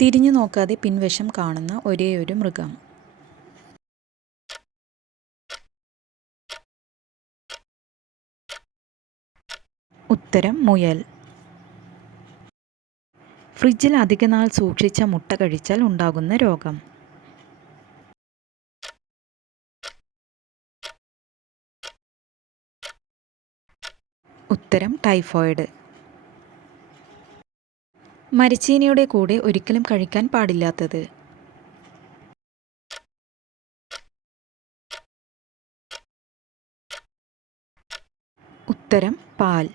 തിരിഞ്ഞു നോക്കാതെ പിൻവശം കാണുന്ന ഒരേയൊരു മൃഗം. ഉത്തരം മുയൽ. ഫ്രിഡ്ജിൽ അധികനാൾ സൂക്ഷിച്ച മുട്ട കഴിച്ചാൽ ഉണ്ടാകുന്ന രോഗം. ഉത്തരം ടൈഫോയിഡ്. മരച്ചീനിയുടെ കൂടെ ഒരിക്കലും കഴിക്കാൻ പാടില്ലാത്തത്. ഉത്തരം പാൽ.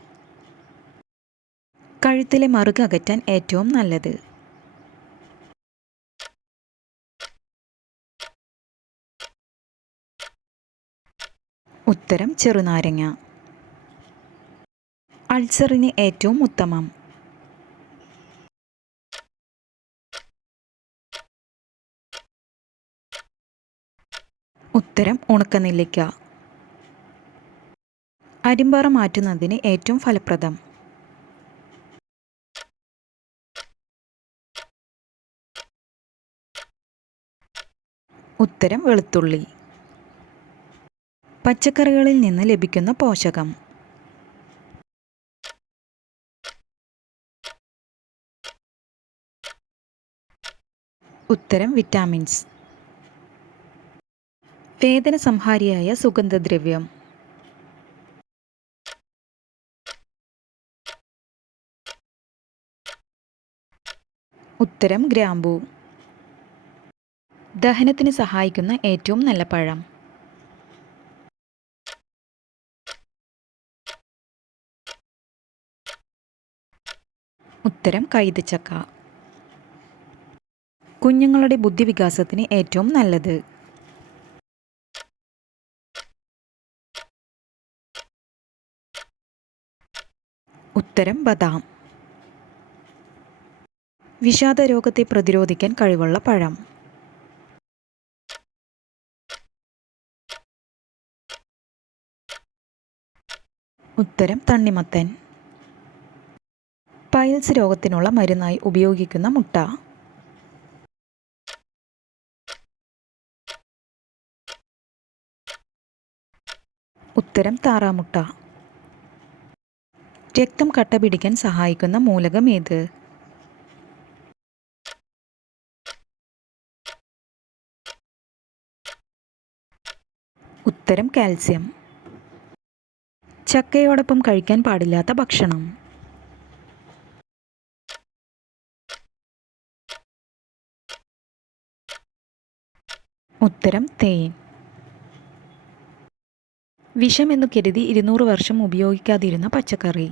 കഴുത്തിലെ മറുക് അകറ്റാൻ ഏറ്റവും നല്ലത്. ഉത്തരം ചെറുനാരങ്ങ. അൾസറിന് ഏറ്റവും ഉത്തമം. ഉത്തരം ഉണക്കനെല്ലിക്ക. അരിമ്പാറ മാറ്റുന്നതിന് ഏറ്റവും ഫലപ്രദം. ഉത്തരം വെളുത്തുള്ളി. പച്ചക്കറികളിൽ നിന്ന് ലഭിക്കുന്ന പോഷകം. ഉത്തരം വിറ്റാമിൻസ്. വേദന സംഹാരിയായ സുഗന്ധദ്രവ്യം. ഉത്തരം ഗ്രാമ്പൂ. ദഹനത്തിന് സഹായിക്കുന്ന ഏറ്റവും നല്ല പഴം. ഉത്തരം കൈതച്ചക്ക. കുഞ്ഞുങ്ങളുടെ ബുദ്ധിവികാസത്തിന് ഏറ്റവും നല്ലത്. ഉത്തരം ബദാം. വിഷാദരോഗത്തെ പ്രതിരോധിക്കാൻ കഴിവുള്ള പഴം. ഉത്തരം തണ്ണിമത്തൻ. പൈൽസ് രോഗത്തിനുള്ള മരുന്നായി ഉപയോഗിക്കുന്ന മുട്ട. ഉത്തരം താറാമുട്ട. രക്തം കട്ട പിടിക്കാൻ സഹായിക്കുന്ന മൂലകം ഏത്? ഉത്തരം കാൽസ്യം. ചക്കയോടൊപ്പം കഴിക്കാൻ പാടില്ലാത്ത ഭക്ഷണം. ഉത്തരം തേൻ. വിഷമെന്നു കരുതി 200 വർഷം ഉപയോഗിക്കാതിരുന്ന പച്ചക്കറി.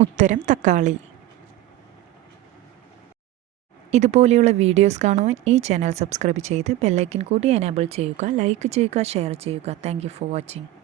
ഉത്തരം തക്കാളി. ഇതുപോലെയുള്ള വീഡിയോസ് കാണുവാൻ ഈ ചാനൽ സബ്സ്ക്രൈബ് ചെയ്ത് ബെല്ലൈക്കൻ കൂടി എനേബിൾ ചെയ്യുക. ലൈക്ക് ചെയ്യുക, ഷെയർ ചെയ്യുക. Thank you for watching.